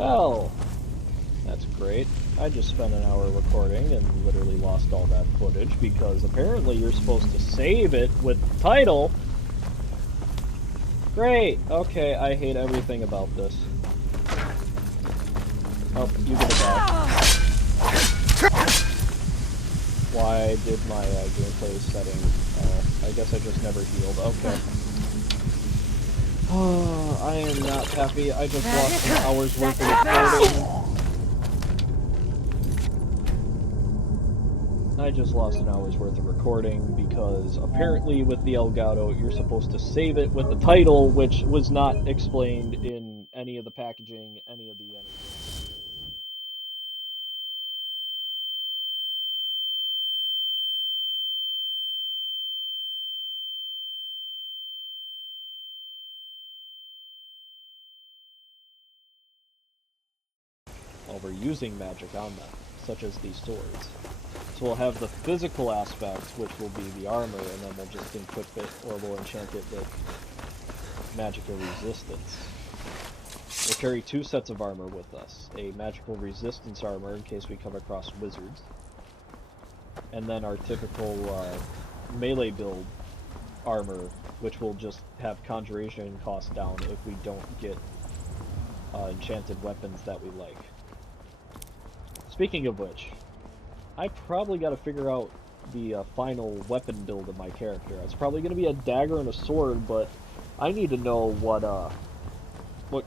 Well, that's great. I just spent an hour recording and literally lost all that footage because apparently you're supposed to save it with the title. Great! Okay, I hate everything about this. Oh, you get it back. Why did my gameplay setting... I guess I just never healed. Okay. Oh, I am not happy. I just lost an hour's worth of recording. I just lost an hour's worth of recording because apparently with the Elgato you're supposed to save it with the title, which was not explained in any of the packaging, any of the anything. Well, we're using magic on them, such as these swords. So we'll have the physical aspect, which will be the armor, and then we'll just equip it, or we'll enchant it with magical resistance. We'll carry 2 sets of armor with us. A magical resistance armor in case we come across wizards. And then our typical melee build armor, which will just have conjuration cost down if we don't get enchanted weapons that we like. Speaking of which, I probably got to figure out the final weapon build of my character. It's probably going to be a dagger and a sword, but I need to know what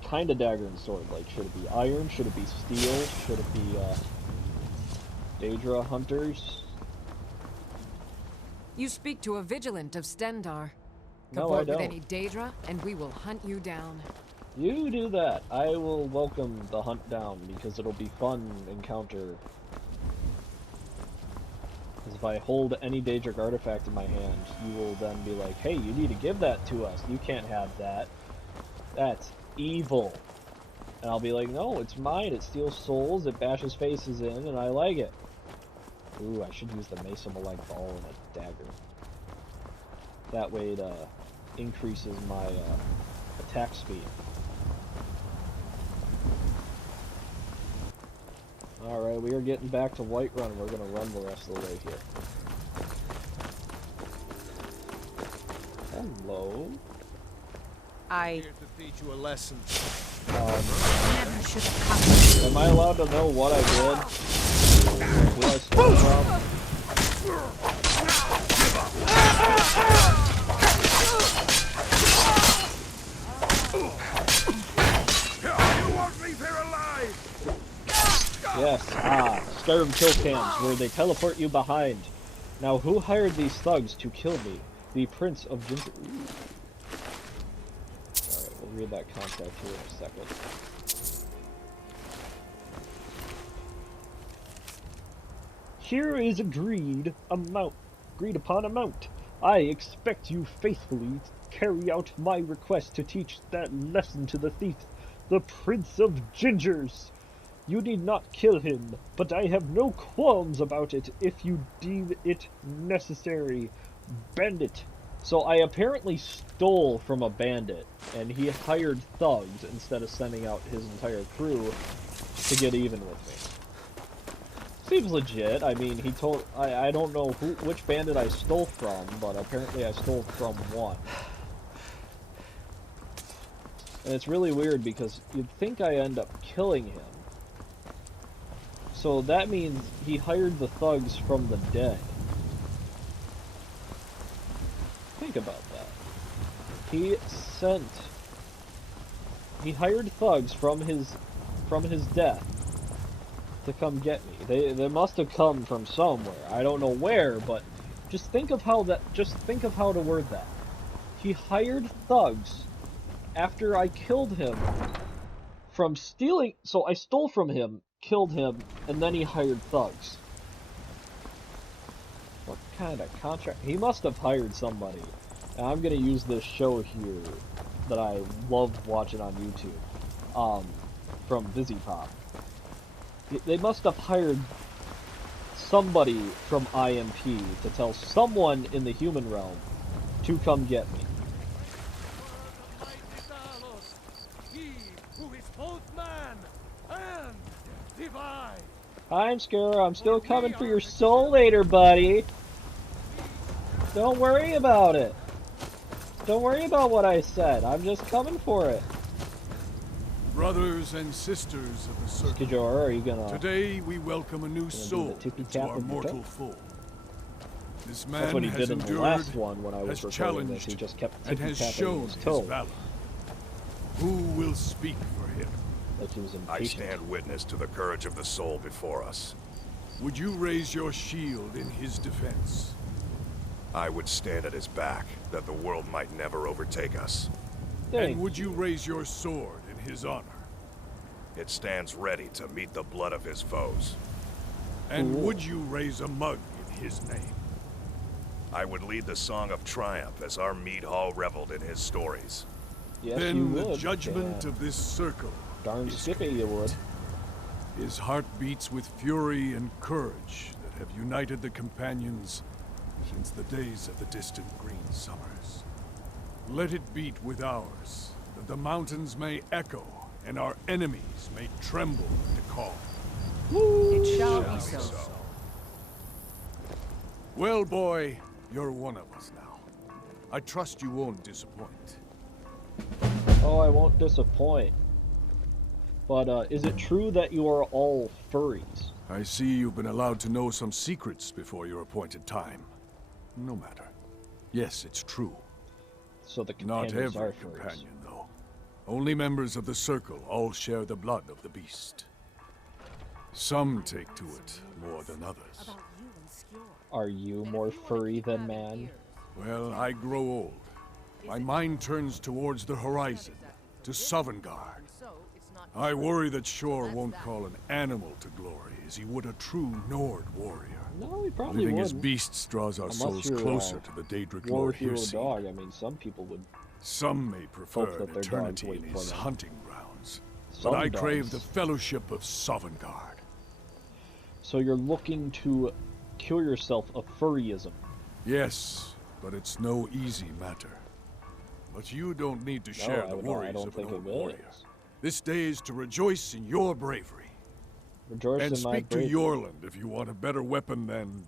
kind of dagger and sword. Like, should it be iron? Should it be steel? Should it be Daedra hunters? You speak to a vigilant of Stendar. No, I don't. With any Daedra, and we will hunt you down. You do that. I will welcome the hunt down because it'll be fun encounter. Because if I hold any Daedric artifact in my hand, you will then be like, hey, you need to give that to us. You can't have that. That's evil. And I'll be like, no, it's mine. It steals souls, it bashes faces in, and I like it. Ooh, I should use the Mesa Malag ball and a dagger. That way it increases my attack speed. Alright, we are getting back to Whiterun. We're going to run the rest of the way here. Hello. Here to teach you a lesson. Never should have come. Am I allowed to know what I did? Who I stole from? You won't leave here alive! Yes, Skyrim kill cams, where they teleport you behind. Now, who hired these thugs to kill me? The PrinceOfGingers. Alright, we'll read that contract here in a second. Here is agreed upon amount. I expect you faithfully to carry out my request to teach that lesson to the thief, the PrinceOfGingers. You need not kill him, but I have no qualms about it if you deem it necessary. Bandit. So I apparently stole from a bandit, and he hired thugs instead of sending out his entire crew to get even with me. Seems legit. I mean, he told... I don't know which bandit I stole from, but apparently I stole from one. And it's really weird because you'd think I end up killing him. So that means he hired the thugs from the dead. Think about that. He hired thugs from his death to come get me. They must have come from somewhere. I don't know where, but just think of how to word that. He hired thugs after I killed him from stealing. So I stole from him, killed him, and then he hired thugs. What kind of contract? He must have hired somebody. And I'm gonna use this show here that I love watching on YouTube, from VisiPop. They must have hired somebody from IMP to tell someone in the human realm to come get me. He who is both man and divide. I'm scared. I'm still coming for your soul later, buddy. Don't worry about it. Don't worry about what I said. I'm just coming for it. Brothers and sisters of the circle. Skijor, are you gonna... Today we welcome a new soul do the tippy into tap our with your mortal toe? fold. This That's man what he has did in the endured, last one when I was has recording this. challenged, He just kept and has tippy-tapping shown his his toe. valor. Who will speak for him? Like he was I impatient. stand witness to the courage of the soul before us. Would you raise your shield in his defense? I would stand at his back, that the world might never overtake us. Thank And would you raise your sword in his honor? It stands ready to meet the blood of his foes. And Ooh. would you raise a mug in his name? I would lead the song of triumph as our mead hall reveled in his stories. Yes, Then you the would. judgment Yeah. of this circle Darn is skippy you would. His heart beats with fury and courage that have united the companions since the days of the distant green summers. Let it beat with ours, that the mountains may echo and our enemies may tremble at the call. It shall be so. Well, boy, you're one of us now. I trust you won't disappoint. Oh, I won't disappoint. But, is it true that you are all furries? I see you've been allowed to know some secrets before your appointed time. No matter. Yes, it's true. So the Not companions every are furries. companion, though. Only members of the Circle all share the blood of the beast. Some take to it more than others. Are you more furry than man? Well, I grow old. My mind turns towards the horizon, to Sovngarde. I worry that Shor won't call an animal to glory as he would a true Nord warrior. No, he probably Living as wouldn't. beasts draws our Unless souls you're, closer to the Daedric War Lord hero Hircine. dog. I mean, some people would. Some may prefer Hope that an their dogs eternity wait in for his them. hunting grounds. Some But I crave dogs. the fellowship of Sovngarde. So you're looking to cure yourself of furryism. Yes, but it's no easy matter. But you don't need to share the I worries don't of an think it old is. warrior. This day is to rejoice in your bravery. Rejoice And in my speak to bravery. Yorland if you want a better weapon than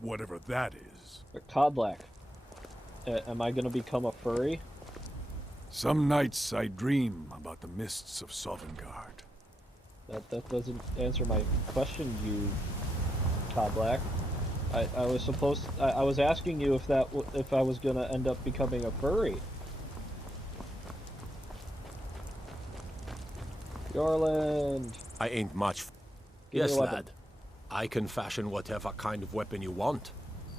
whatever that is. Kodlak, am I gonna become a furry? Some nights I dream about the mists of Sovngarde. That doesn't answer my question, you Kodlak. I was supposed. I was asking you if I was gonna end up becoming a furry. Yorland. I ain't much. Give me Yes, a weapon. lad. I can fashion whatever kind of weapon you want.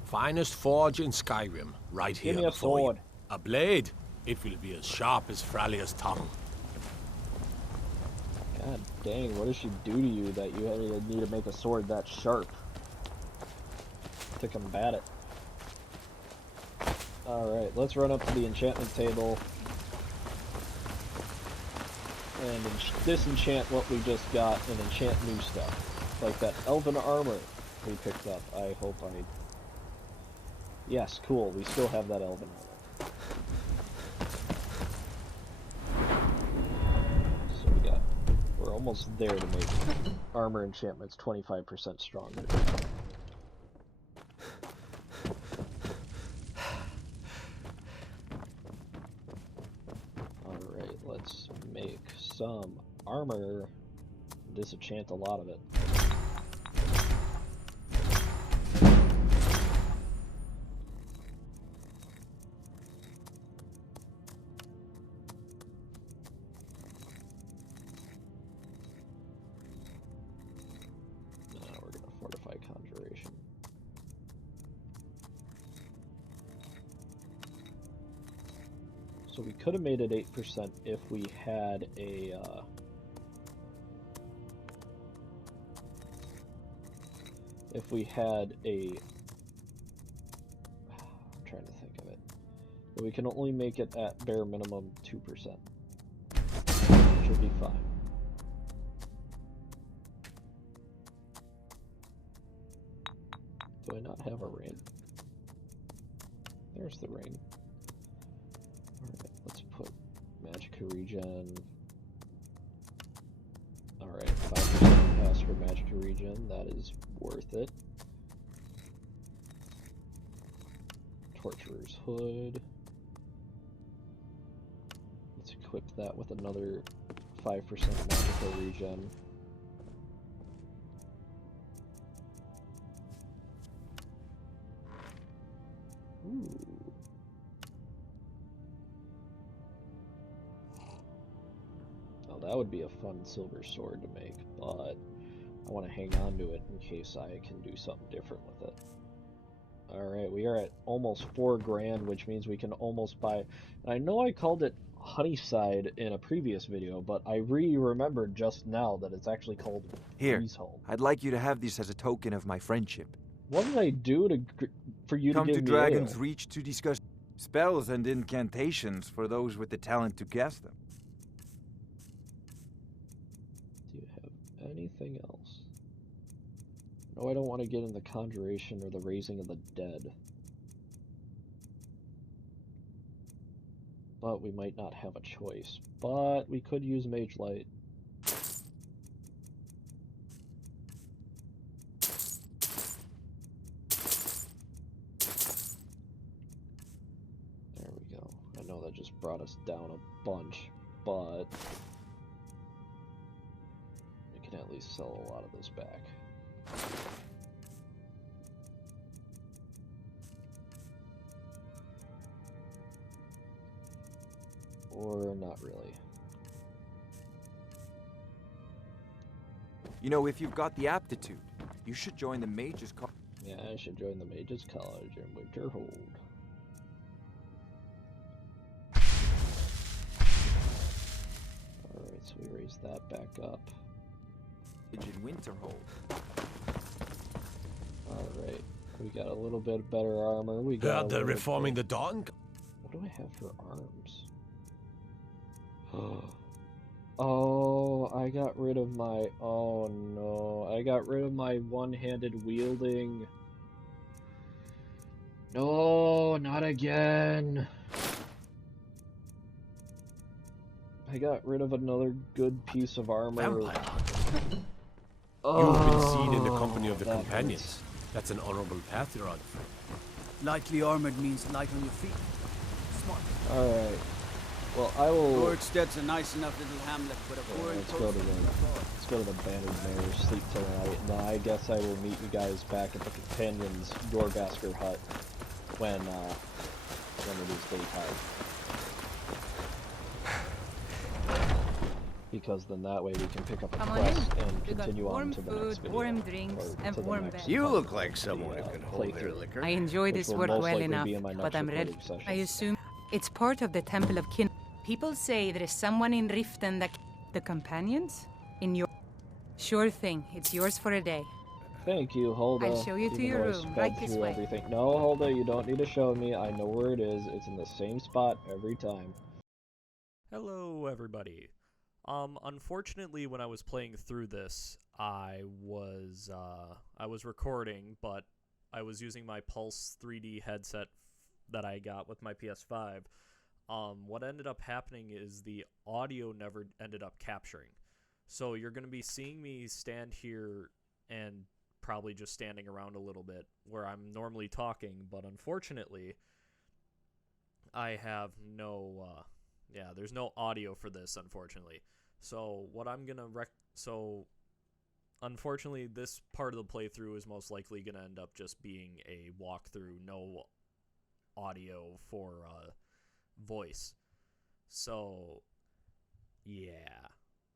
Finest forge in Skyrim, right here Give me a before you. sword. A blade. It will be as sharp as Fralia's tongue. God dang, what did she do to you that you need to make a sword that sharp to combat it? Alright, let's run up to the enchantment table and disenchant what we just got and enchant new stuff. Like that elven armor we picked up. I hope I... Yes, cool, we still have that elven armor. So we're almost there to make armor enchantments 25% stronger. Alright, let's make some armor. Disenchant a lot of it. Now we're gonna fortify conjuration. So we could have made it 8% if we had a I'm trying to think of it. But we can only make it at bare minimum 2%. Should be fine. Do I not have a rain? There's the rain. Alright, let's put magic regen. Alright, for magic regen. That is worth it. Torturer's Hood. Let's equip that with another 5% magical regen. Ooh. Oh, that would be a fun silver sword to make, but I want to hang on to it in case I can do something different with it. Alright, we are at almost 4 grand, which means we can almost buy... I know I called it Honeyside in a previous video, but I remembered just now that it's actually called Here, Breeze Home. I'd like you to have this as a token of my friendship. What did I do for you Come to to give me Dragon's ale? Reach to discuss spells and incantations for those with the talent to cast them. Do you have anything else? No, I don't want to get in the Conjuration or the Raising of the Dead. But we might not have a choice. But we could use Mage Light. There we go. I know that just brought us down a bunch, but we can at least sell a lot of this back. Or not really. You know, if you've got the aptitude, you should join the Mages College. Yeah, I should join the Mages College in Winterhold. Alright, so we raise that back up. In Winterhold. Alright, we got a little bit better armor. We got Heard they're reforming the Dawn. What do I have for arms? Oh, I got rid of my... Oh no, I got rid of my one-handed wielding. No, not again. I got rid of another good piece of armor. Vampire. Oh, You've been seen in the company of the that companions. hurts. That's an honorable path you're on. Lightly armored means light on your feet. Smart. Alright. Well, I will... Dorksted's a nice enough little hamlet, but a boring let's go to the Bannered Mare, sleep till night, and then I guess I will meet you guys back at the Companion's Doorbasker hut when it is daytime. Because then that way we can pick up a Come on quest in. and We got continue on warm to the food, next video. warm drinks, or and to the warm next beds. You part look of like the, someone who can hold their playthrough. liquor. I enjoy Which this will work most well likely enough, be in my but next I'm ready. recording session. I assume it's part of the Temple of Kin. People say there is someone in Riften that... The companions? In your... Sure thing. It's yours for a day. Thank you, Hulda. I'll show you to Even your though I room, sped right this through way. everything. No, Hulda, you don't need to show me. I know where it is. It's in the same spot every time. Hello, everybody. Unfortunately, when I was playing through this, I was recording, but I was using my Pulse 3D headset that I got with my PS5. What ended up happening is the audio never ended up capturing. So you're going to be seeing me stand here and probably just standing around a little bit where I'm normally talking, but unfortunately, I have no, there's no audio for this, unfortunately. So what I'm going to unfortunately, this part of the playthrough is most likely going to end up just being a walkthrough, no audio for voice. So, yeah.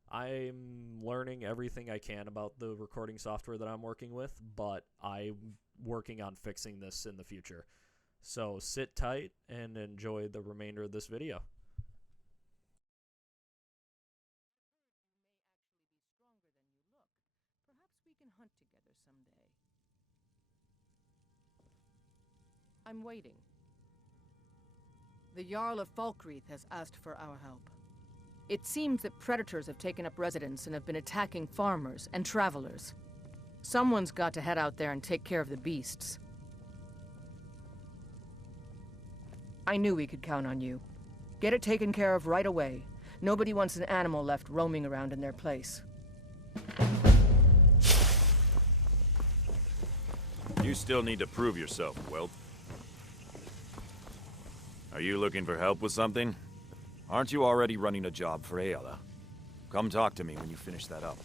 I'm learning everything I can about the recording software that I'm working with, but I'm working on fixing this in the future. So sit tight and enjoy the remainder of this video. Perhaps we can hunt together someday. I'm waiting. The Jarl of Falkreath has asked for our help. It seems that predators have taken up residence and have been attacking farmers and travelers. Someone's got to head out there and take care of the beasts. I knew we could count on you. Get it taken care of right away. Nobody wants an animal left roaming around in their place. You still need to prove yourself, Welt. Are you looking for help with something? Aren't you already running a job for Ayala? Come talk to me when you finish that up.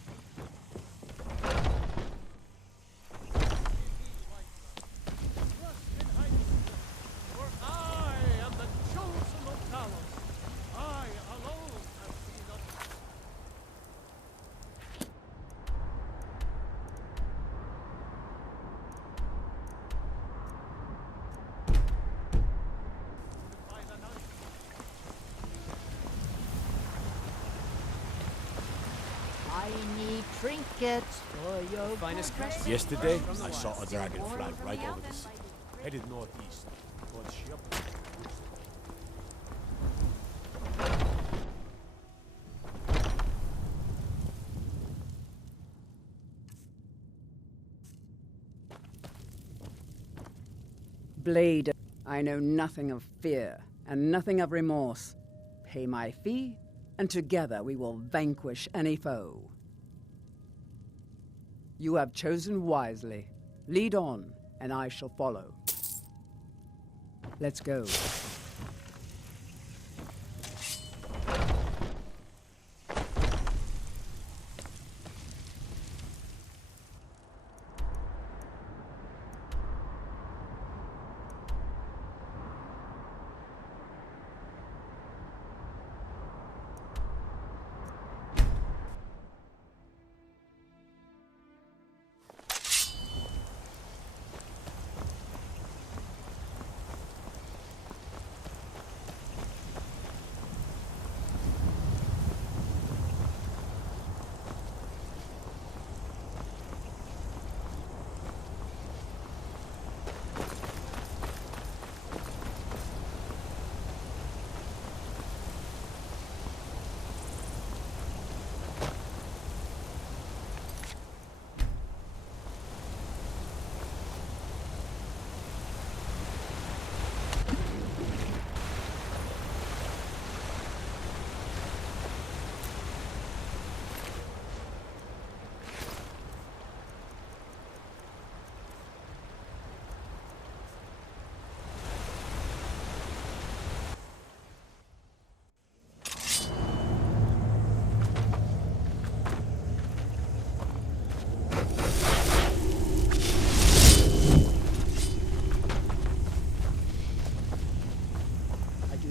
I need trinkets for your Finest Yesterday, I saw a dragon fly right over the sea, headed northeast towards Ship. Blade, I know nothing of fear and nothing of remorse. Pay my fee, and together we will vanquish any foe. You have chosen wisely. Lead on, and I shall follow. Let's go.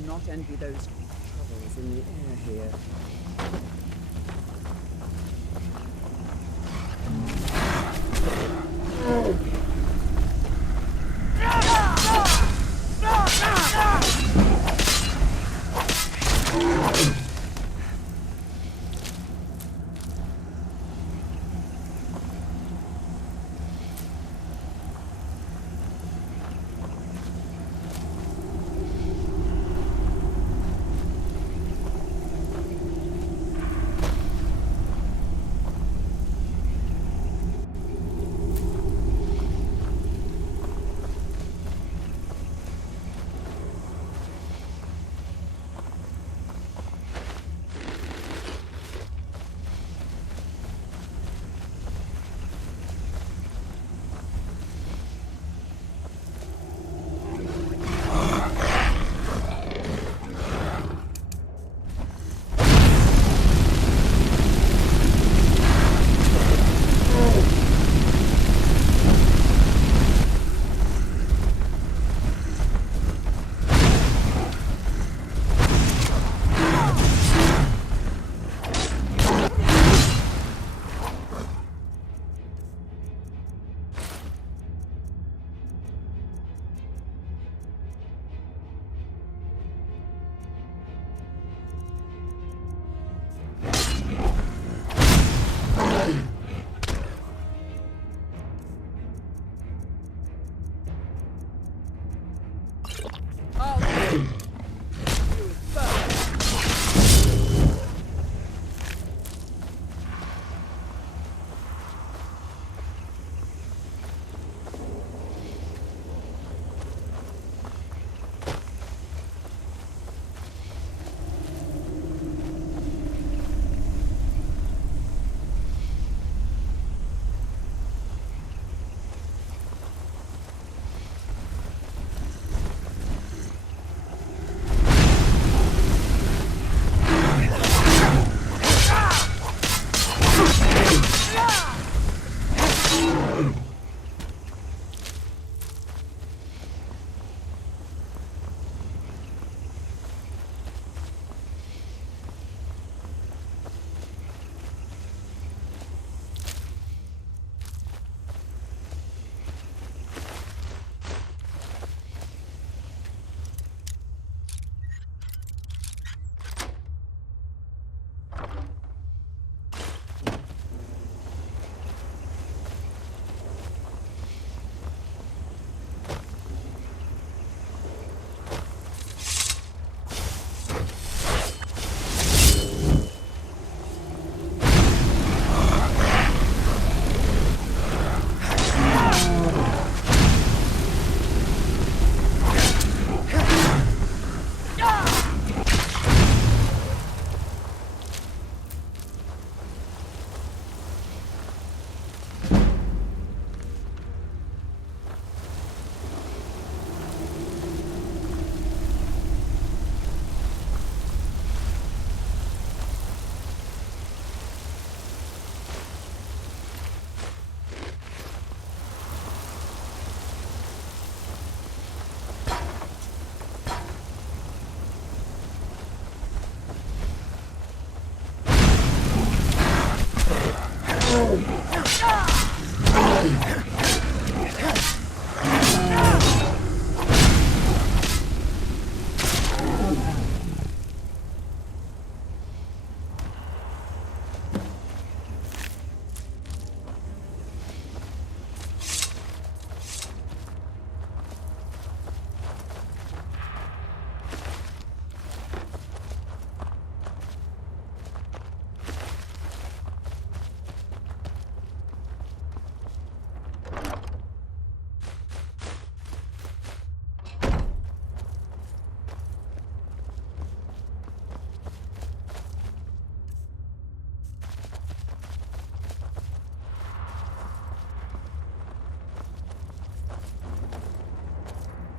Not envy those troubles in the air here.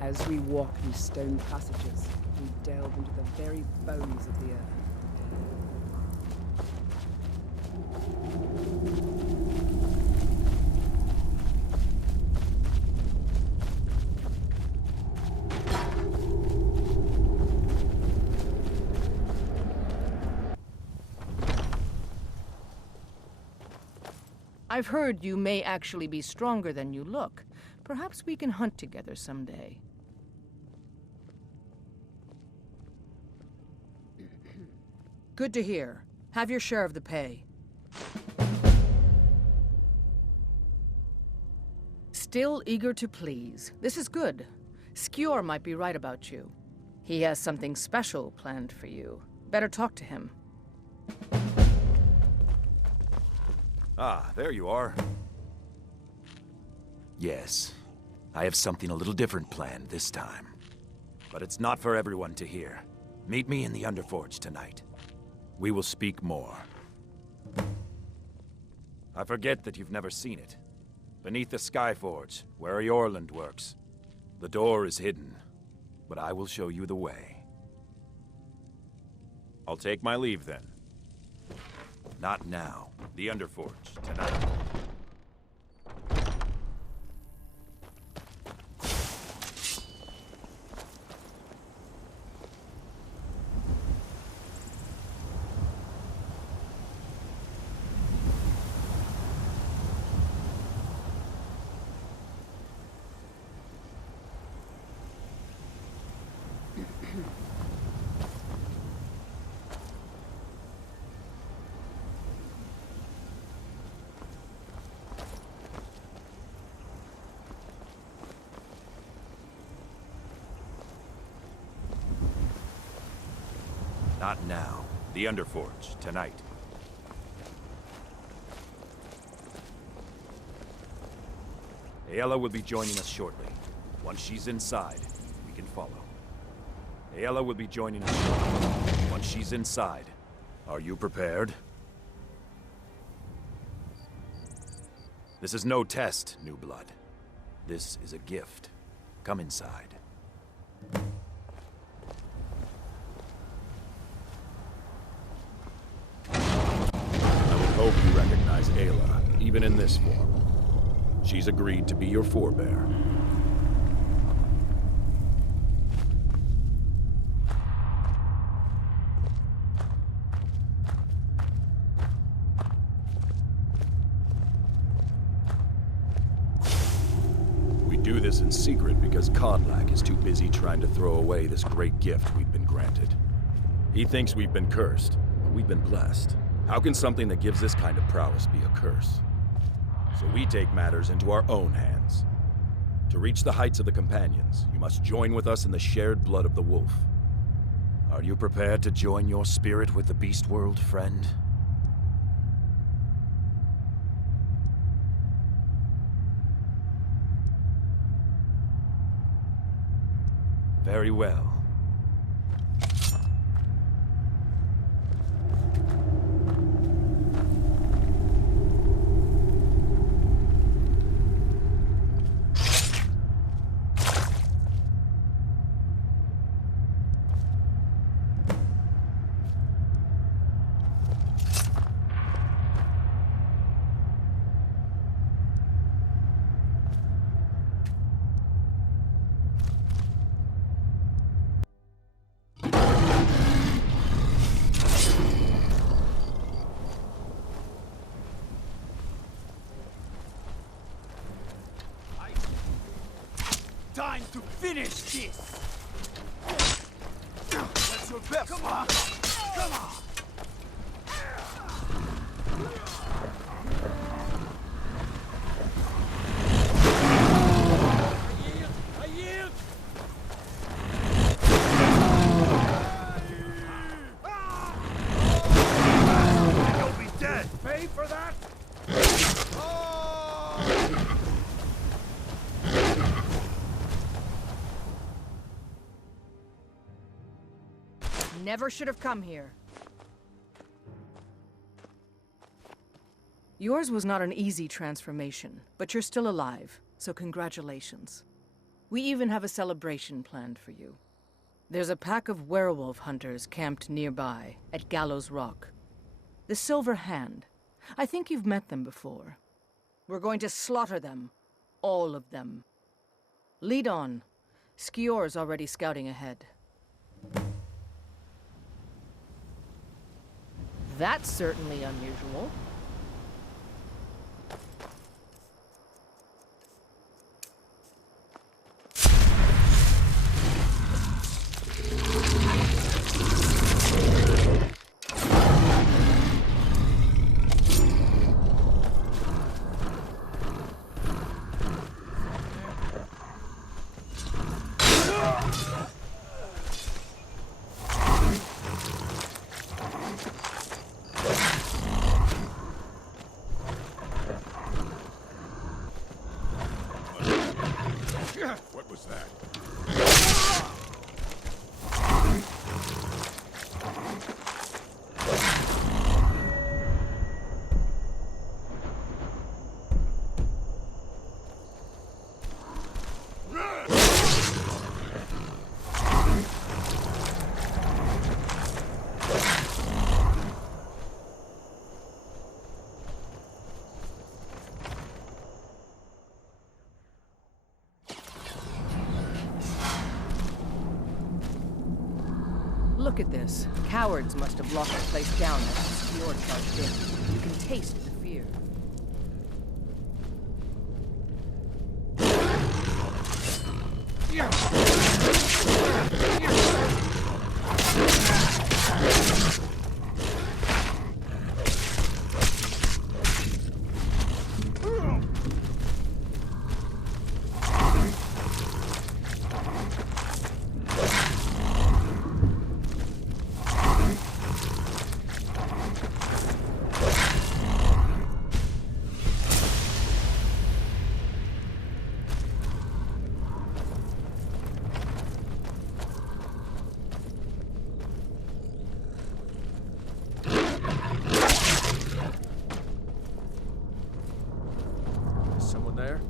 As we walk these stone passages, we delve into the very bones of the earth. I've heard you may actually be stronger than you look. Perhaps we can hunt together someday. Good to hear. Have your share of the pay. Still eager to please. This is good. Skjor might be right about you. He has something special planned for you. Better talk to him. Ah, there you are. Yes, I have something a little different planned this time. But it's not for everyone to hear. Meet me in the Underforge tonight. We will speak more. I forget that you've never seen it. Beneath the Skyforge, where Eorland works. The door is hidden, but I will show you the way. I'll take my leave then. Not now. The Underforge, tonight. Not now. The Underforge, tonight. Aela will be joining us shortly. Once she's inside, we can follow. Aela will be joining us shortly. Once she's inside, are you prepared? This is no test, new blood. This is a gift. Come inside. I hope you recognize Aela, even in this form. She's agreed to be your forebear. We do this in secret because Kodlak is too busy trying to throw away this great gift we've been granted. He thinks we've been cursed, but we've been blessed. How can something that gives this kind of prowess be a curse? So we take matters into our own hands. To reach the heights of the Companions, you must join with us in the shared blood of the wolf. Are you prepared to join your spirit with the beast world, friend? Very well. time to finish this! That's your best! Come on! Come on! I yield! You'll be dead! Pay for that? Never should have come here. Yours was not an easy transformation, but you're still alive, so congratulations. We even have a celebration planned for you. There's a pack of werewolf hunters camped nearby, at Gallows Rock. The Silver Hand. I think you've met them before. We're going to slaughter them. All of them. Lead on. Skior's already scouting ahead. That's certainly unusual. What was that? Look at this. Cowards must have locked the place down as Skior charged in. You can taste the fear. Someone there?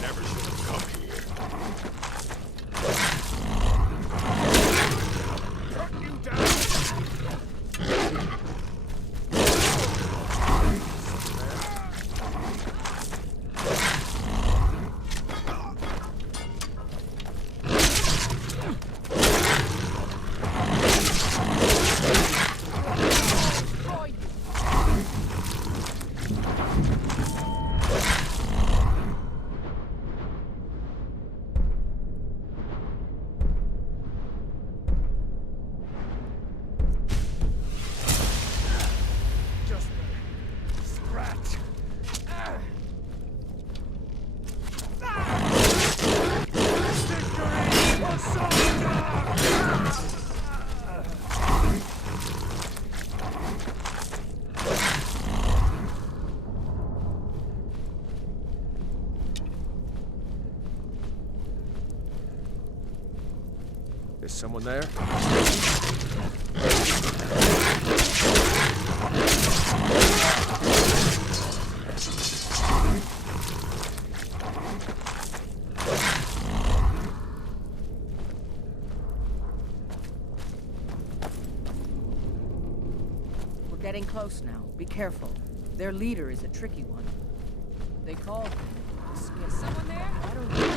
Never should have come here. Is someone there? We're getting close now. Be careful. Their leader is a tricky one. They call him the Skin. Is someone there? I don't know.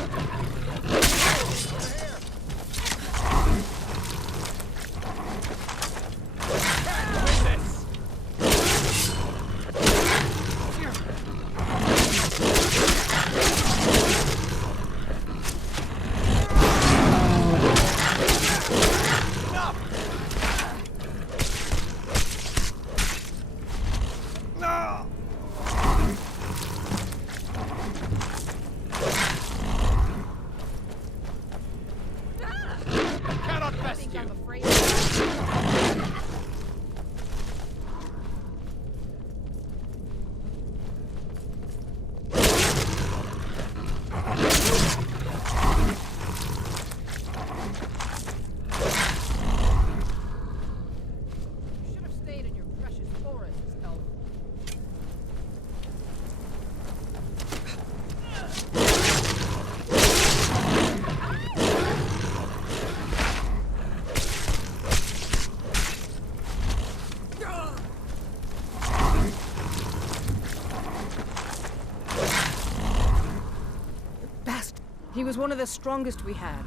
He was one of the strongest we had,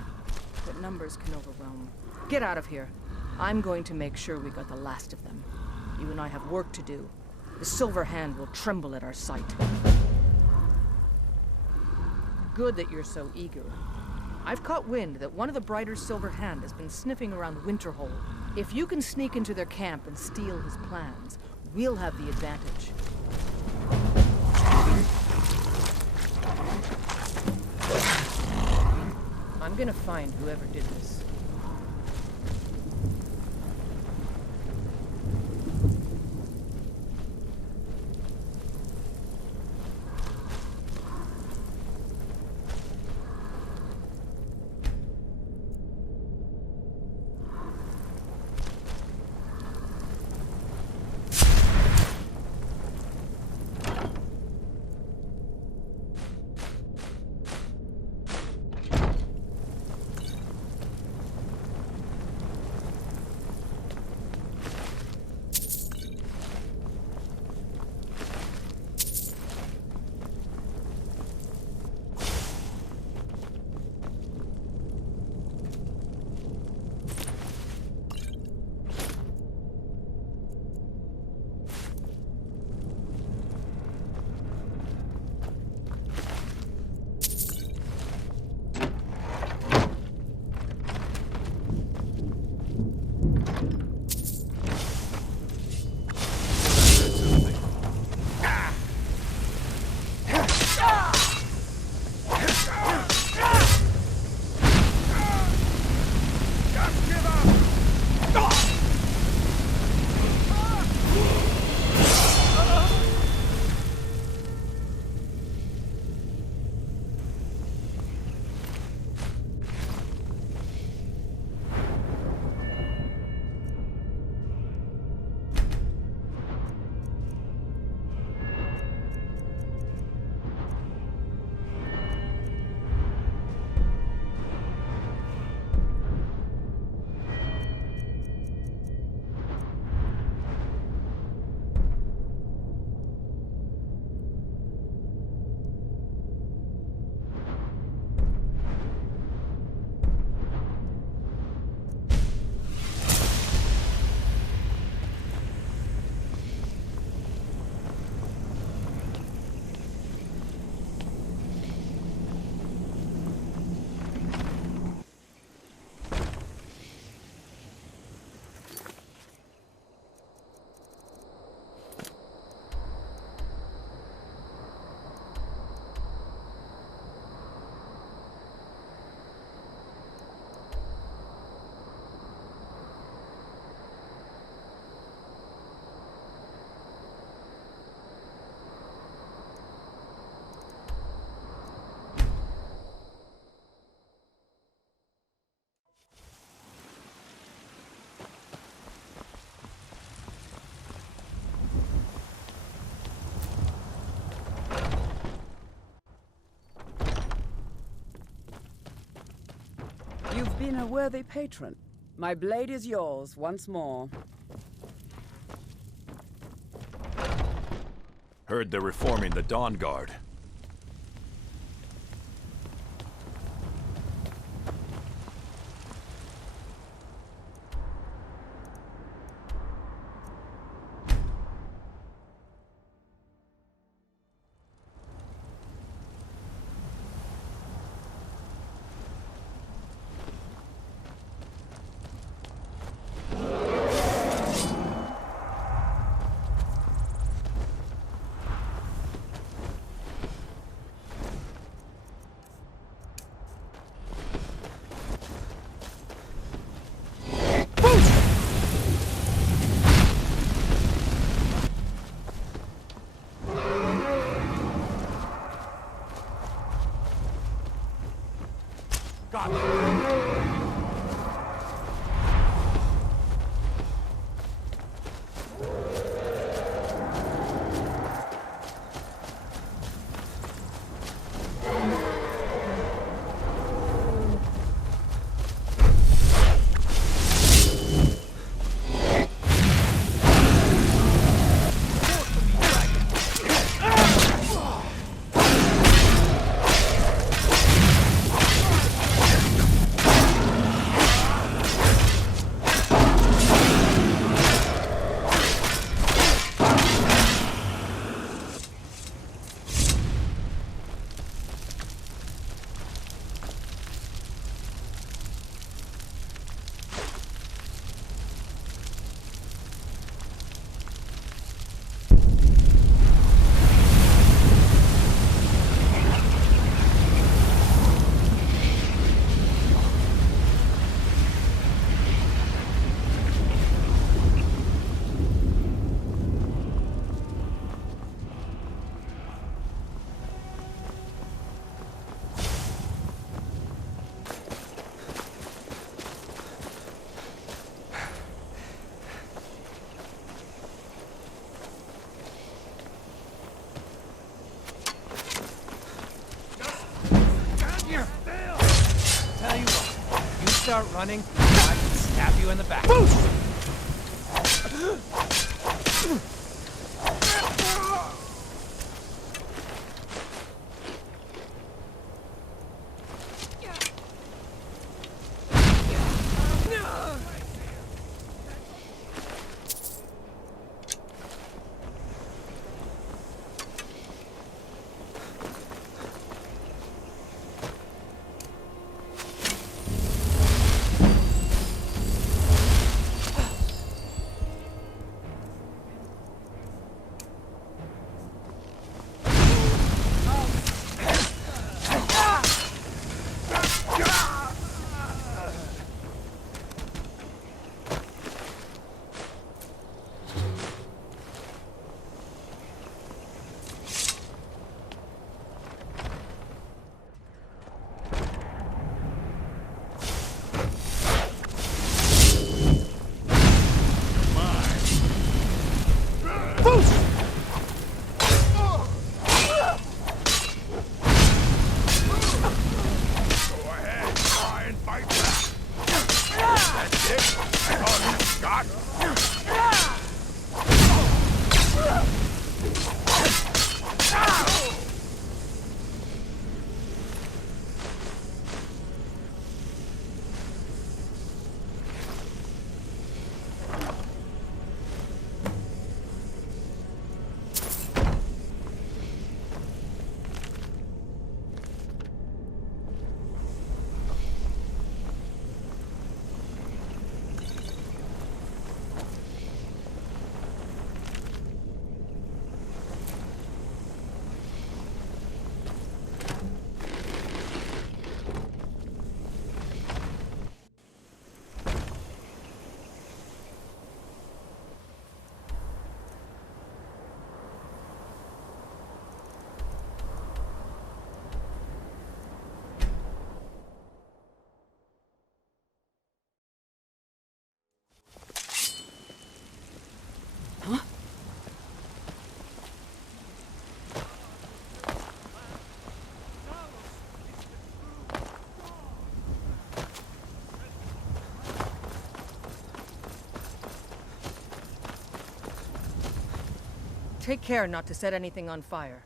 but numbers can overwhelm. Get out of here. I'm going to make sure we got the last of them. You and I have work to do. The Silver Hand will tremble at our sight. Good that you're so eager. I've caught wind that one of the Brighter's Silver Hand has been sniffing around Winterhold. If you can sneak into their camp and steal his plans, we'll have the advantage. I'm gonna find whoever did this. been a worthy patron. My blade is yours once more. Heard they're reforming the Dawn Guard. Start running, I can stab you in the back. Take care not to set anything on fire.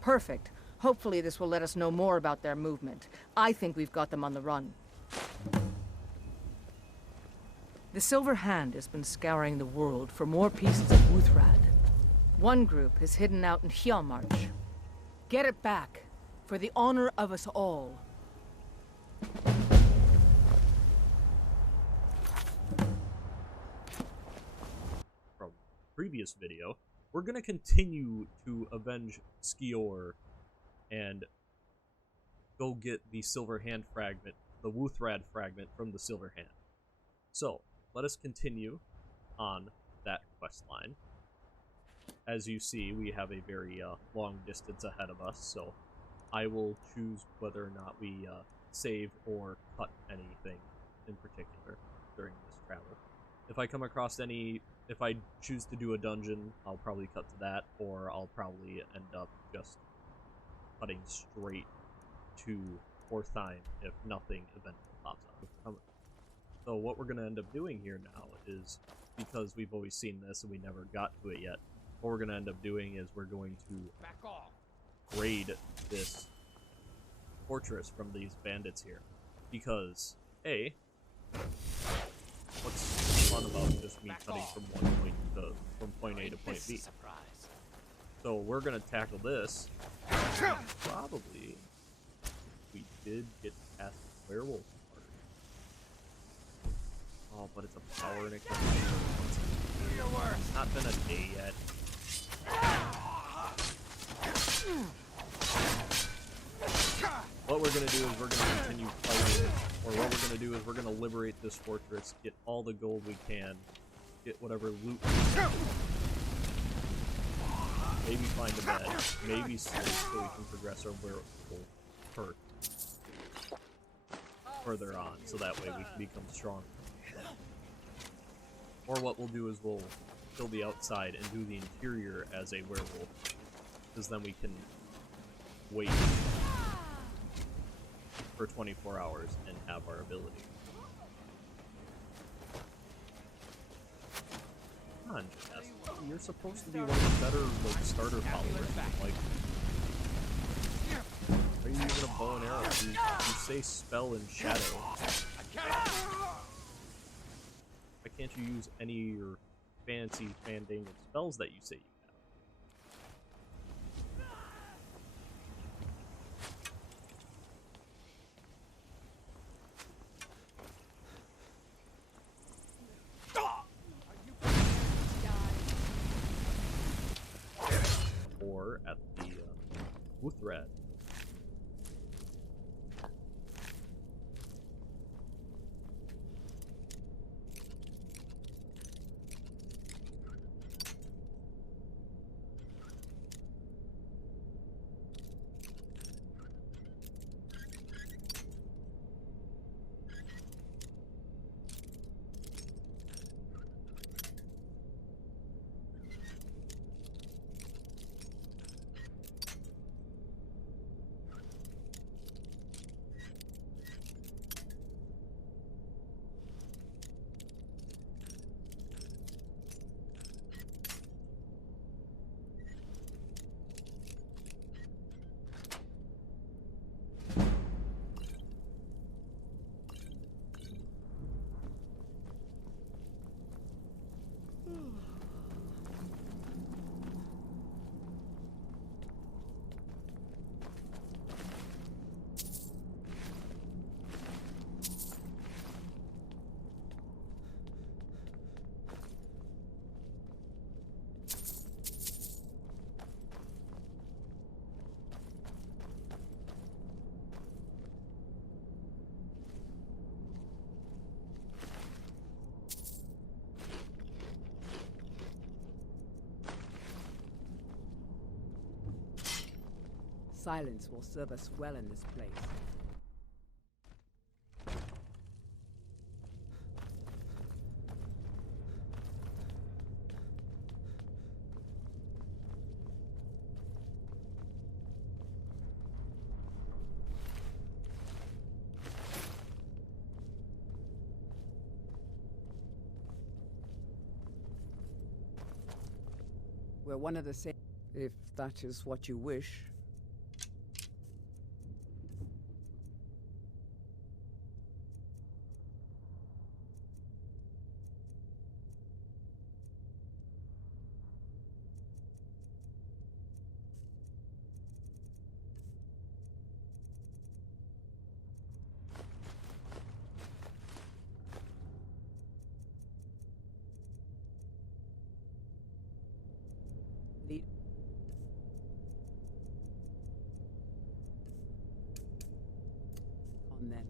Perfect. Hopefully this will let us know more about their movement. I think we've got them on the run. The Silver Hand has been scouring the world for more pieces of Wuthrad. One group is hidden out in Hjalmarch. Get it back, for the honor of us all. From previous video, we're gonna continue to avenge Skior and go get the Silver Hand fragment, the Wuthrad fragment from the Silver Hand. So, let us continue on that quest line. As you see, we have a very long distance ahead of us, so I will choose whether or not we save or cut anything in particular during this travel. If I come across if I choose to do a dungeon, I'll probably cut to that, or I'll probably end up just cutting straight to Ortheim if nothing eventually pops up. So what we're going to end up doing here now is, because we've always seen this and we never got to it yet, what we're going to end up doing is we're going to raid this fortress from these bandits here. Because, A, what's fun about just me cutting from point A to point B? So we're going to tackle this. Probably, we did get past the werewolf part. Oh, but it's a power and it can It's not been a day yet. What we're going to do is we're going to continue fighting, or what we're going to do is we're going to liberate this fortress, get all the gold we can, get whatever loot we can, maybe find a bed, maybe sleep so we can progress our werewolf perk further on, so that way we can become stronger. Or what we'll do is we'll kill the outside and do the interior as a werewolf, because then we can wait for 24 hours and have our ability. Come on, Jess. You're supposed to be one of the better starter followers. Like, are you using a bow and arrow? You say spell and shadow. Why can't you use any of your fancy fandangled spells that you say you have? Or at the Wuthrad. Silence will serve us well in this place. We're one of the same. If that is what you wish. Lead. On then.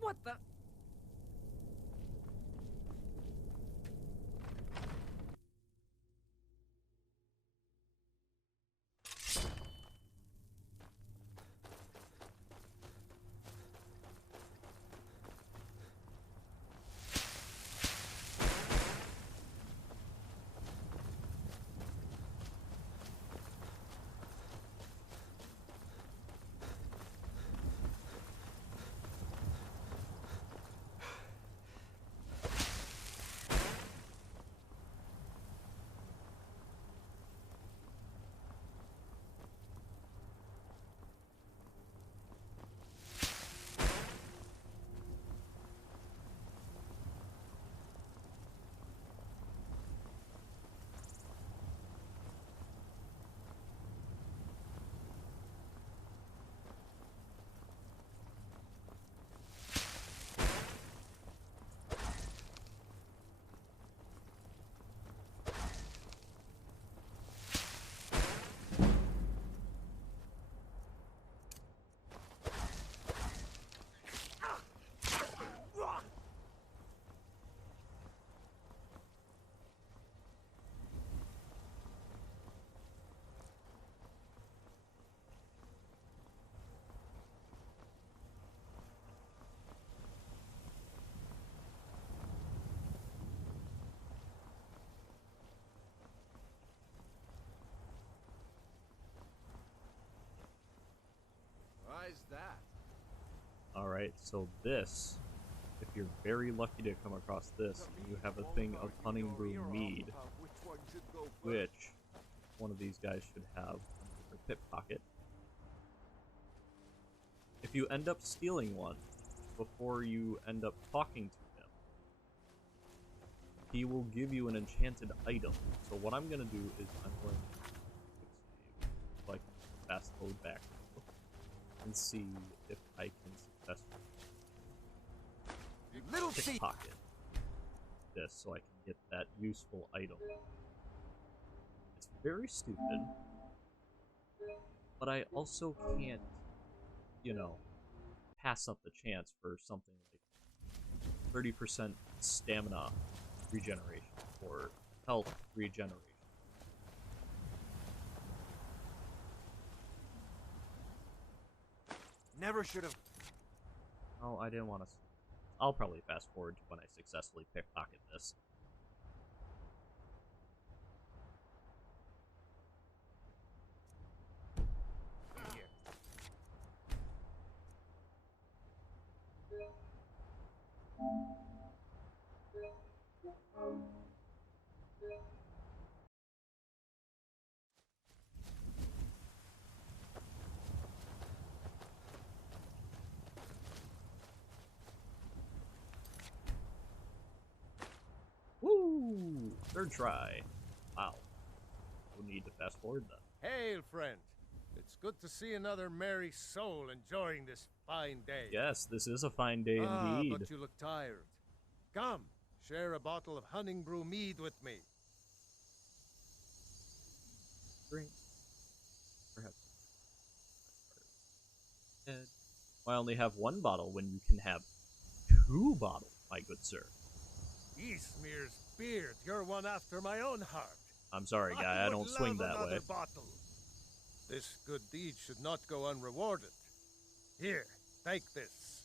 What the? Why is that? Alright, so this, if you're very lucky to come across this, you have a thing of Hunting Brew Mead, which one of these guys should have in their pit pocket. If you end up stealing one before you end up talking to him, he will give you an enchanted item. So what I'm going to do is I'm going to like fast load back and see if I can successfully pickpocket this so I can get that useful item. It's very stupid, but I also can't, you know, pass up the chance for something like 30% stamina regeneration or health regeneration. Never should have. Oh, I didn't want to. I'll probably fast forward to when I successfully pickpocket this. Woo! Third try. Wow. No need to fast forward then. Hail, friend. It's good to see another merry soul enjoying this fine day. Yes, this is a fine day indeed. But you look tired. Come, share a bottle of Hunting Brew Mead with me. Drink. Perhaps. I only have one bottle when you can have 2 bottles, my good sir. Eastmere's beard, you're one after my own heart. I'm sorry, guy, I don't swing that way. Bottle. This good deed should not go unrewarded. Here, take this.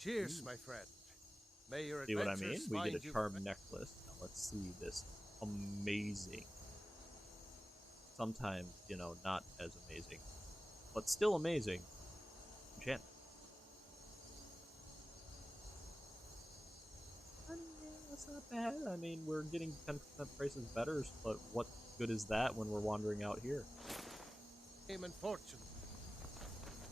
Cheers, my friend. May your See what I adventures mean? We get find a you charm necklace. Now let's see this amazing. Sometimes, you know, not as amazing, but still amazing enchantment. I mean, yeah, that's not bad. I mean, we're getting 10% prices better, but what good is that when we're wandering out here? fame and fortune.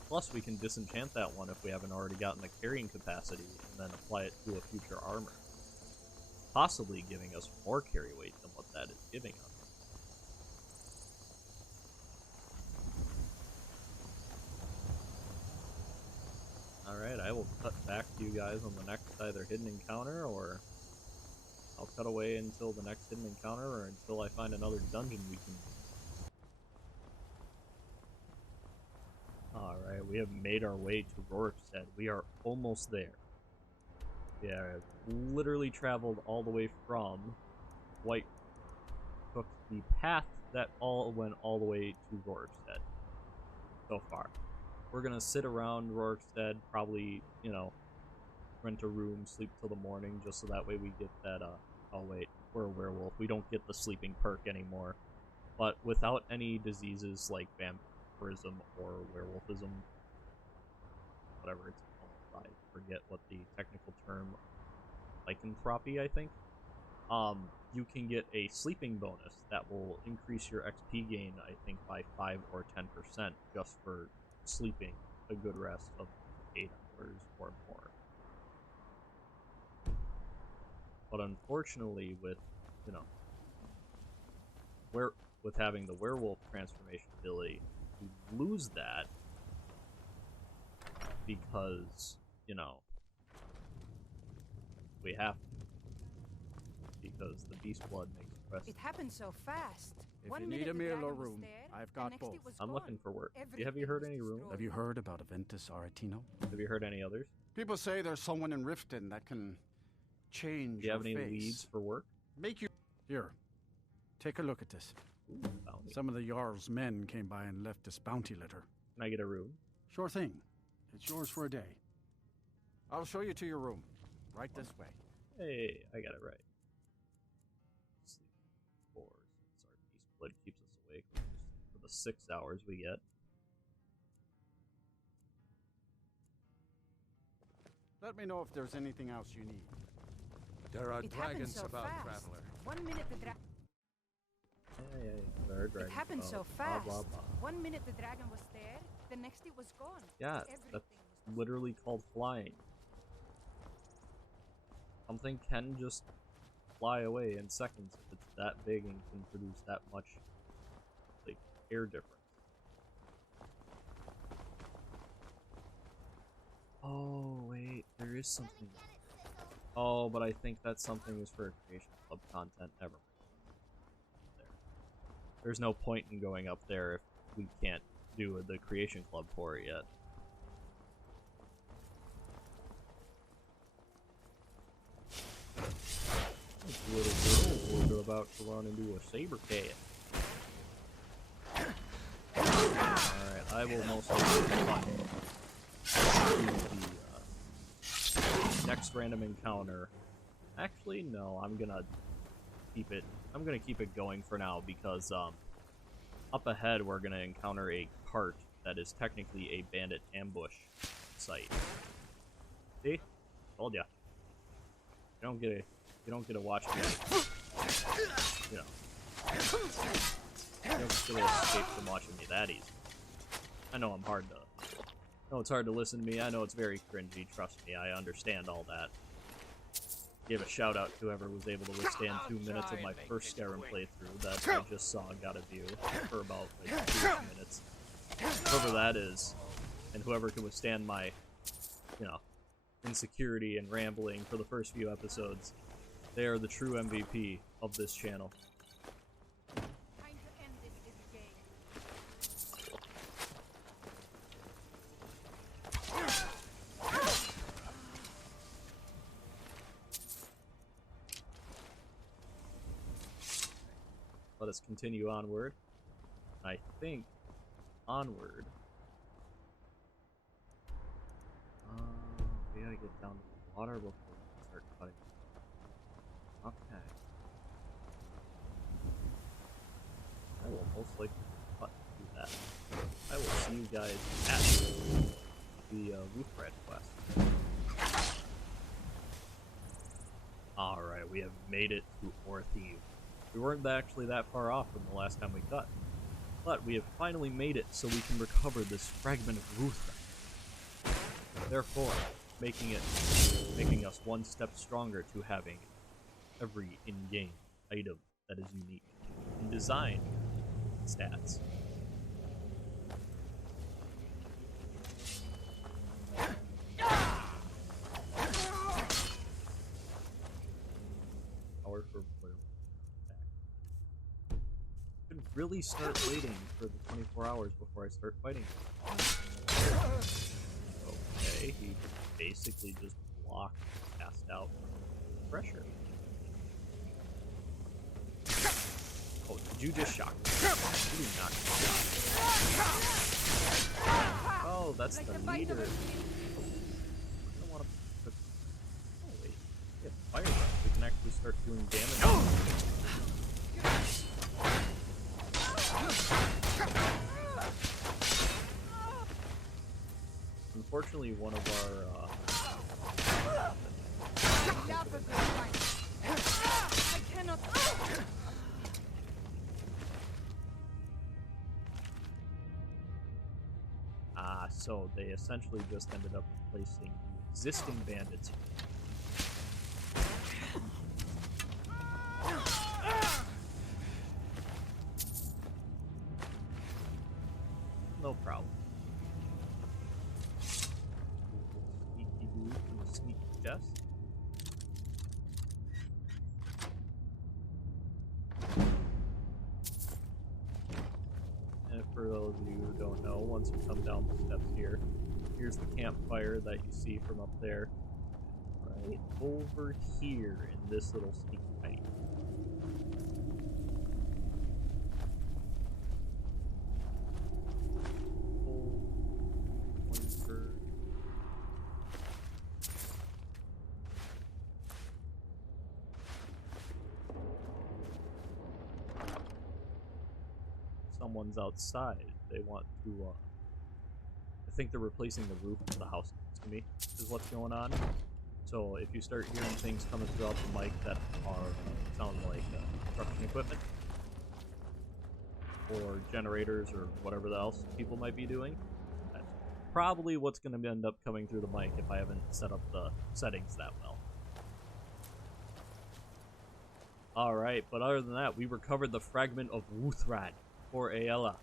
Plus, we can disenchant that one if we haven't already gotten the carrying capacity, and then apply it to a future armor. Possibly giving us more carry weight than what that is giving us. Alright, I will cut back to you guys on the next either hidden encounter, or I'll cut away until the next hidden encounter, or until I find another dungeon we can... Alright, we have made our way to Rorikstead. We are almost there. We have literally traveled all the way from White... took the path that went all the way to Rorikstead so far. We're gonna sit around Rorikstead, probably, you know, rent a room, sleep till the morning, just so that way we get that, oh wait, we're a werewolf. We don't get the sleeping perk anymore. But without any diseases like vampirism or werewolfism, whatever it's called, I forget what the technical term, lycanthropy, I think. You can get a sleeping bonus that will increase your XP gain, I think, by 5 or 10% just for sleeping a good rest of 8 hours or more. But unfortunately, with, you know, with having the werewolf transformation ability, you lose that because, you know, we have to. Because the beast blood makes it rest. It happened so fast. If you need a meal or room, I've got both. I'm looking for work. Have you heard any rumors? Have you heard about Aventus Aretino? Have you heard any others? People say there's someone in Riften that can change Do you have your any face. leads for work? Make you... Here, take a look at this. Ooh, bounty. Some of the Jarl's men came by and left this bounty letter. Can I get a room? Sure thing. It's yours for a day. I'll show you to your room. Right this way. Hey, I got it right. Sleep 4. Since our beast blood keeps us awake for the 6 hours we get. Let me know if there's anything else you need. There are It dragons happened so about, fast. traveler. 1 minute the dragon. Yeah. There are dragons. It happened about. so Blah, fast. blah, blah. 1 minute the dragon was there, the next it was gone. Yeah, that's literally called flying. Something can just fly away in seconds if it's that big and can produce that much, like, air difference. Oh, wait, there is something. Oh, but I think that something is for Creation Club content. Never mind. There's no point in going up there if we can't do the Creation Club for it yet. We're about to run into a saber cat. Alright, I will most likely find the next random encounter. Actually, no, I'm gonna keep it going for now because up ahead we're gonna encounter a cart that is technically a bandit ambush site. See? Told ya. You don't get to watch me. You know. You don't get to escape from watching me that easy. I know it's hard to listen to me. I know it's very cringy. Trust me, I understand all that. Give a shout out to whoever was able to withstand 2 minutes of my first Skyrim playthrough that I just saw and got a view for about like 2 minutes. Whoever that is, and whoever can withstand my, you know, insecurity and rambling for the first few episodes, they are the true MVP of this channel. Let us continue onward. I think onward. We gotta get down to the water before we start most likely cut to do that. I will see you guys at the roof rat quest. Alright, we have made it to Orthieve. We weren't actually that far off from the last time we cut. But we have finally made it so we can recover this fragment of Ruthven. Therefore, making us one step stronger to having every in-game item that is unique in design stats. Power for I should really start waiting for the 24 hours before I start fighting. Okay, he basically just blocked, passed out pressure. Oh, did you just shock me? You did not shock me. Oh, that's the leader. I don't want to... Oh, wait. We have fire breath. We can actually start doing damage. Unfortunately, one of our, I cannot. so they essentially just ended up replacing the existing bandits. No problem. Sneaky dude from the sneaky chest. And for those of you who don't know, once you come down the steps here, here's the campfire that you see from up there. Right over here in this little sneaky hiding. Someone's outside. They want to, I think they're replacing the roof of the house next to me, is what's going on. So if you start hearing things coming throughout the mic that are, sound like construction equipment, or generators, or whatever else people might be doing, that's probably what's going to end up coming through the mic if I haven't set up the settings that well. Alright, but other than that, we recovered the fragment of Wuthrad for Aella.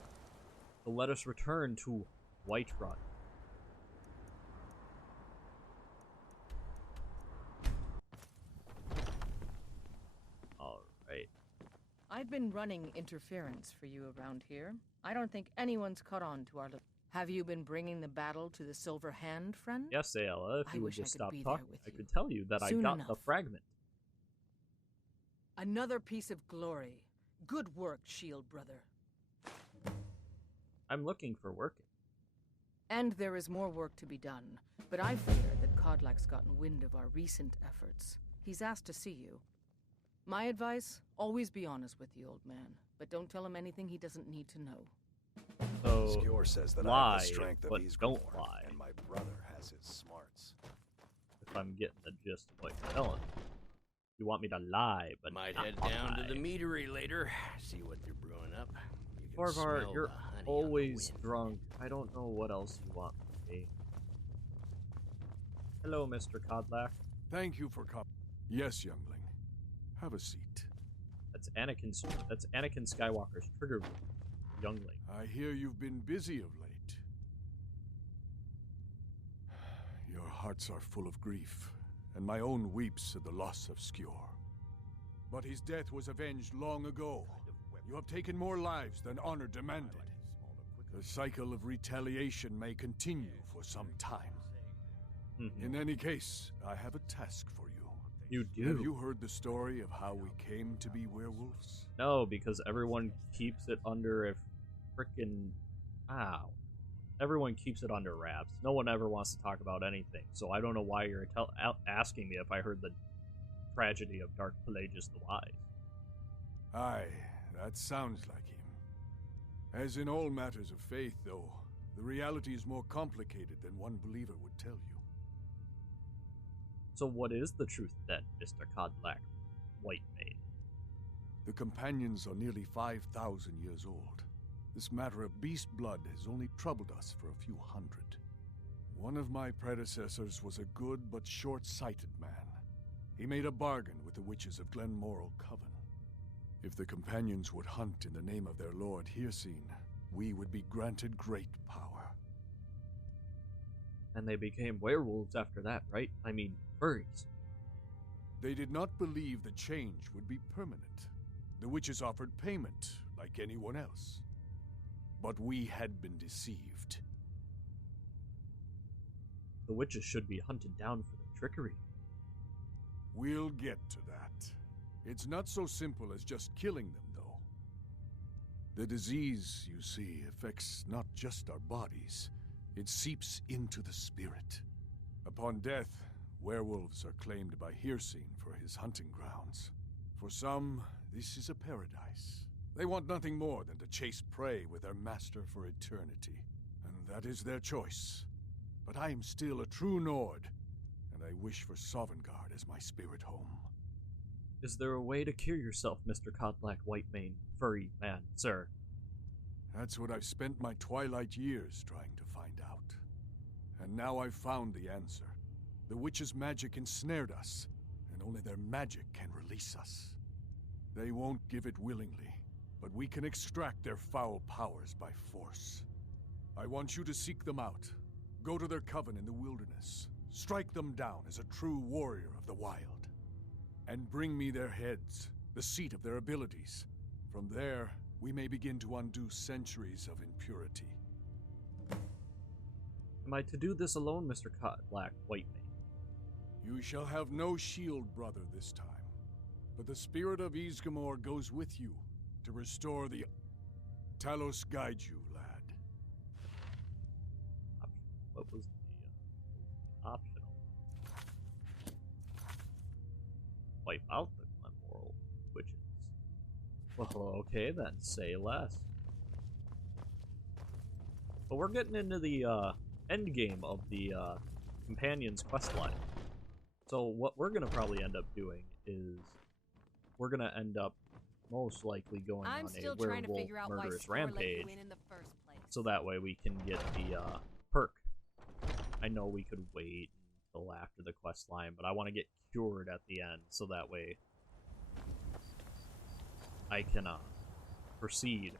So let us return to Whiterun. Alright. I've been running interference for you around here. I don't think anyone's caught on to our little... Have you been bringing the battle to the Silver Hand, friend? Yes, Aella, if you would just stop talking, I could tell you that I Soon got enough. the fragment. Another piece of glory. Good work, Shield Brother. I'm looking for work. And there is more work to be done, but I fear that Kodlak's gotten wind of our recent efforts. He's asked to see you. My advice, always be honest with the old man, but don't tell him anything he doesn't need to know. So, Skjor says that I lie, have the strength of but Ysgramor, don't lie. and my brother has his smarts. If I'm getting the gist of what you're telling. You want me to lie, but might not head down lie. to the meadery later, see what they're brewing up. You can Farvar, smell you're the honey on the always wind. drunk. I don't know what else you want from me. Hello, Mr. Kodlak. Thank you for coming. Yes, youngling. Have a seat. That's Anakin Skywalker's trigger group, youngling. I hear you've been busy of late. Your hearts are full of grief, and my own weeps at the loss of Skjor. But his death was avenged long ago. You have taken more lives than honor demanded. The cycle of retaliation may continue for some time. In any case, I have a task for you. You do? Have you heard the story of how we came to be werewolves? No, because everyone keeps it under a frickin' everyone keeps it under wraps. No one ever wants to talk about anything, so I don't know why you're asking me if I heard the tragedy of Dark Pelagius the Wise. Aye, that sounds like him. As in all matters of faith, though, the reality is more complicated than one believer would tell you. So what is the truth then, Mr. Codlack, White Maid? The companions are nearly 5,000 years old. This matter of beast blood has only troubled us for a few hundred. One of my predecessors was a good but short-sighted man. He made a bargain with the witches of Glenmoral Coven. If the companions would hunt in the name of their lord Hirsine, we would be granted great power. And they became werewolves after that, right? I mean, furries. They did not believe the change would be permanent. The witches offered payment, like anyone else. But we had been deceived. The witches should be hunted down for their trickery. We'll get to that. It's not so simple as just killing them, though. The disease, you see, affects not just our bodies. It seeps into the spirit. Upon death, werewolves are claimed by Hirsine for his hunting grounds. For some, this is a paradise. They want nothing more than to chase prey with their master for eternity. And that is their choice. But I am still a true Nord, and I wish for Sovngarde as my spirit home. Is there a way to cure yourself, Mr. Codlack Whitemane, furry man, sir? That's what I've spent my twilight years trying to find out. And now I've found the answer. The witch's magic ensnared us, and only their magic can release us. They won't give it willingly, but we can extract their foul powers by force. I want you to seek them out. Go to their coven in the wilderness. Strike them down as a true warrior of the wild. And bring me their heads, the seat of their abilities. From there, we may begin to undo centuries of impurity. Am I to do this alone, Mr. Codlack Whitemane? You shall have no shield, brother, this time. But the spirit of Ysgramor goes with you to restore the... Talos guide you, lad. What was the optional? Wipe out the Glenmoral witches. Well, okay then, say less. But we're getting into the end game of the Companion's questline. So what we're gonna probably end up doing is we're gonna end up most likely going on a werewolf murderous rampage, so that way we can get the perk. I know we could wait until after the quest line, but I want to get cured at the end, so that way I can proceed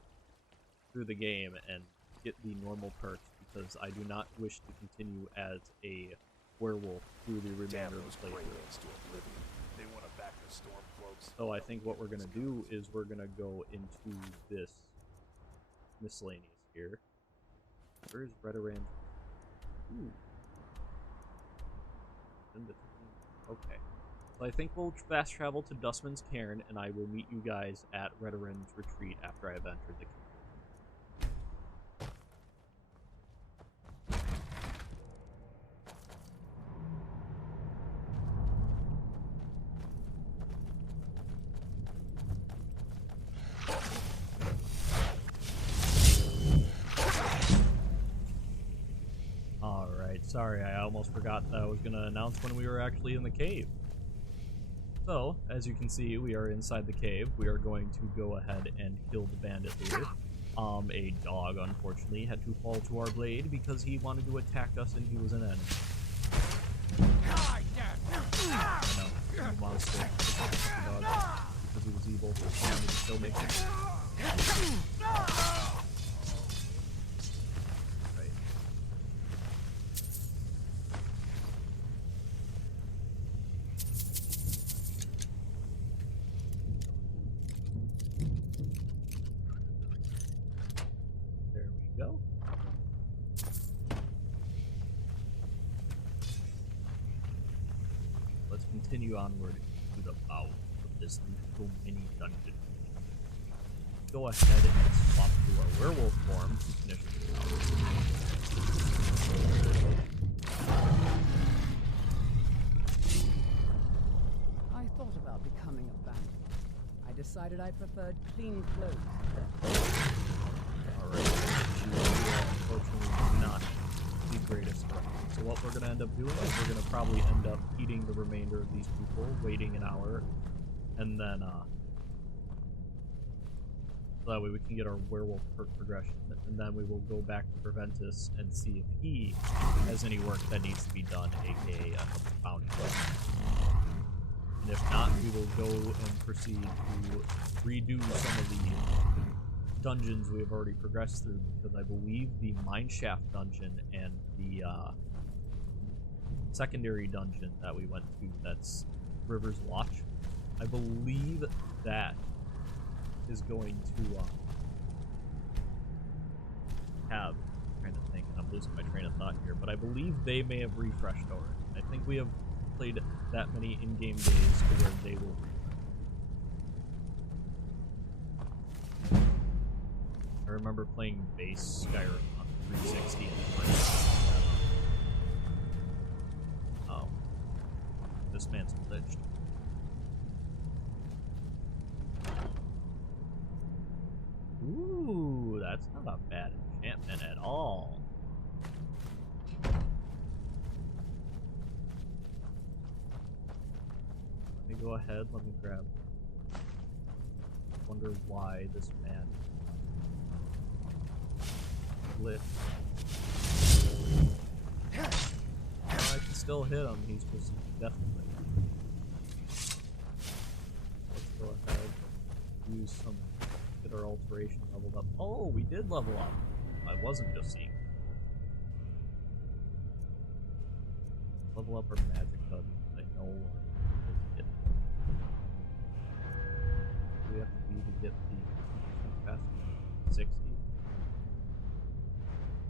through the game and get the normal perks, because I do not wish to continue as a werewolf through the remainder of the playthrough. They want to back the Stormcloaks. So I think what we're going to do is we're going to go into this miscellaneous here. Where's Redoran? Ooh. Okay. So I think we'll fast travel to Dustman's Cairn, and I will meet you guys at Redoran's retreat after I've entered the Sorry, I almost forgot that I was going to announce when we were actually in the cave. So, as you can see, we are inside the cave. We are going to go ahead and kill the bandit leader. A dog, unfortunately, had to fall to our blade because he wanted to attack us and he was an enemy. I know, the monster attacked the dog because he was evil. He wanted to kill me. Continue onward to the bowels of this little mini dungeon. Go ahead and swap to our werewolf form to finish I thought about becoming a bandit. I decided I preferred clean clothes. unfortunately not the greatest for us. So what we're going to end up doing is we're going to probably end up eating the remainder of these people, waiting an hour, and then so that way we can get our werewolf perk progression, and then we will go back to Preventus and see if he has any work that needs to be done, aka a bounty. And if not, we will go and proceed to redo some of the dungeons we have already progressed through, because I believe the Mineshaft dungeon and the secondary dungeon that we went to, that's River's Watch, I believe that is going to have, I'm trying to think, and I'm losing my train of thought here, but I believe they may have refreshed already. I think we have played that many in-game days to where they will refresh. I remember playing base Skyrim on 360 and oh, this man's glitched. Ooh, that's not a bad enchantment at all. Let me go ahead, let me grab. Wonder why this man glitched. Oh, I can still hit him, he's just definitely. Let's go ahead, use some. Get our alteration leveled up. Oh, we did level up. I wasn't just seeing. Level up our magic hub. I know it. We have to be to get the fast 60.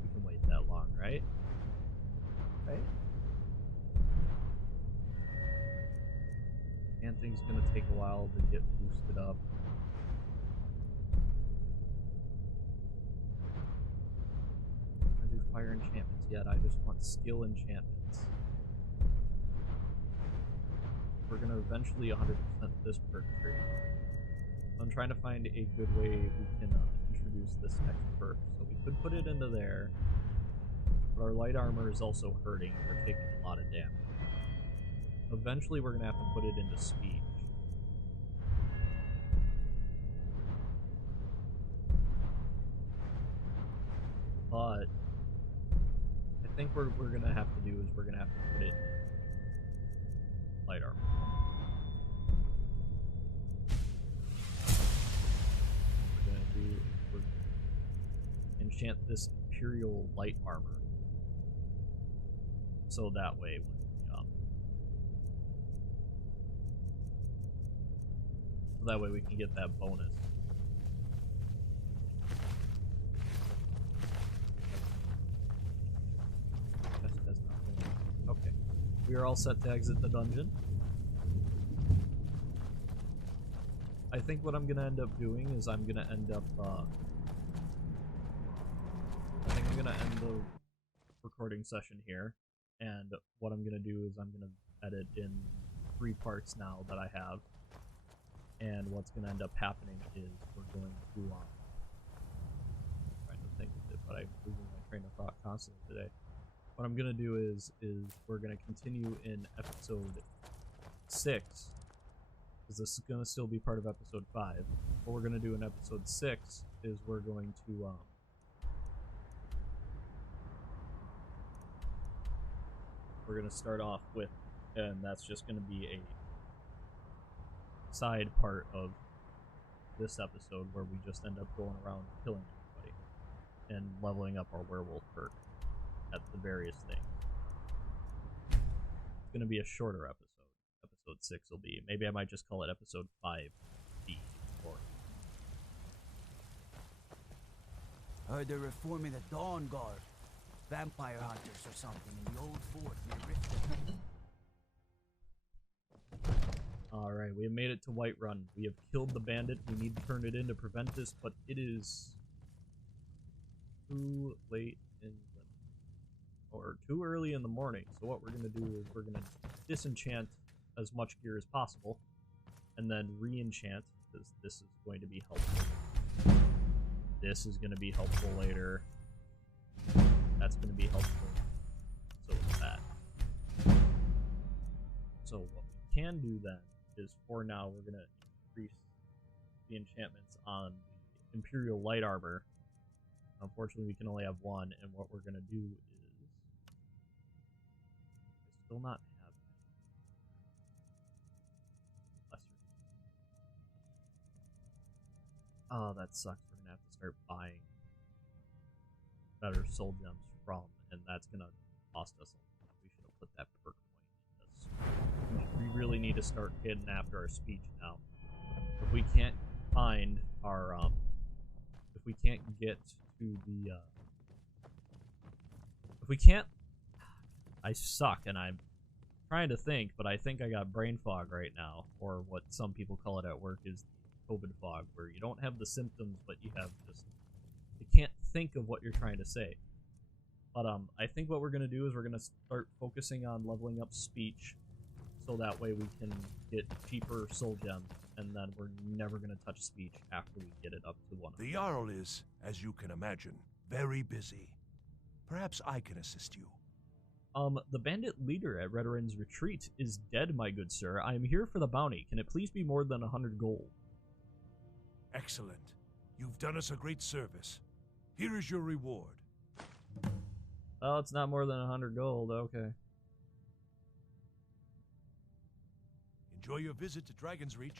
We can wait that long, right? Right? Chanting's gonna take a while to get boosted up. Fire enchantments yet, I just want skill enchantments. We're gonna eventually 100% this perk tree. I'm trying to find a good way we can introduce this next perk. So we could put it into there, but our light armor is also hurting. We're taking a lot of damage. Eventually we're gonna have to put it into speech. But I think what we're gonna have to do is we're gonna have to put it in light armor. We're gonna do is we're gonna enchant this Imperial light armor, so that way when we can get that bonus. Okay, we are all set to exit the dungeon. I think what I'm gonna end up doing is I'm gonna end up I think I'm gonna end the recording session here, and what I'm gonna do is I'm gonna edit in 3 parts now that I have, and what's gonna end up happening is we're going to I'm trying to think of it, but I'm losing my train of thought constantly today. What I'm gonna do is we're gonna continue in episode 6, because this is gonna still be part of episode 5. What we're gonna do in episode 6 is we're going to we're gonna start off with, and that's just gonna be a side part of this episode where we just end up going around killing everybody and leveling up our werewolf perk at the various things. It's gonna be a shorter episode. Episode 6 will be. Maybe I might just call it episode 5B. Or heard they're reforming the Dawn Guard. Vampire hunters or something in the old fort near Riften. Alright, we have made it to Whiterun. We have killed the bandit. We need to turn it in to prevent this, but it is too late in the, or too early in the morning. So what we're going to do is we're going to disenchant as much gear as possible, and then re-enchant, because this is going to be helpful. This is going to be helpful later. that's going to be helpful. So with that. So what we can do then is, for now, we're going to increase the enchantments on the Imperial Light Armor. Unfortunately, we can only have one, and what we're going to do is... still not have lesser. Oh, that sucks. We're going to have to start buying better soul gems from, and that's going to cost us a lot. We should have put that perk point in this. We really need to start getting after our speech now. If we can't find our, if we can't get to the, if we can't, I suck, and I'm trying to think, but I think I got brain fog right now, or what some people call it at work is COVID fog, where you don't have the symptoms, but you have just, you can't think of what you're trying to say. But I think what we're going to do is we're going to start focusing on leveling up speech, so that way we can get cheaper soul gems, and then we're never going to touch speech after we get it up to 1. The Jarl is, as you can imagine, very busy. Perhaps I can assist you. The bandit leader at Redoran's retreat is dead, my good sir. I am here for the bounty. Can it please be more than 100 gold? Excellent. You've done us a great service. Here is your reward. Oh, it's not more than 100 gold. Okay. Enjoy your visit to Dragon's Reach.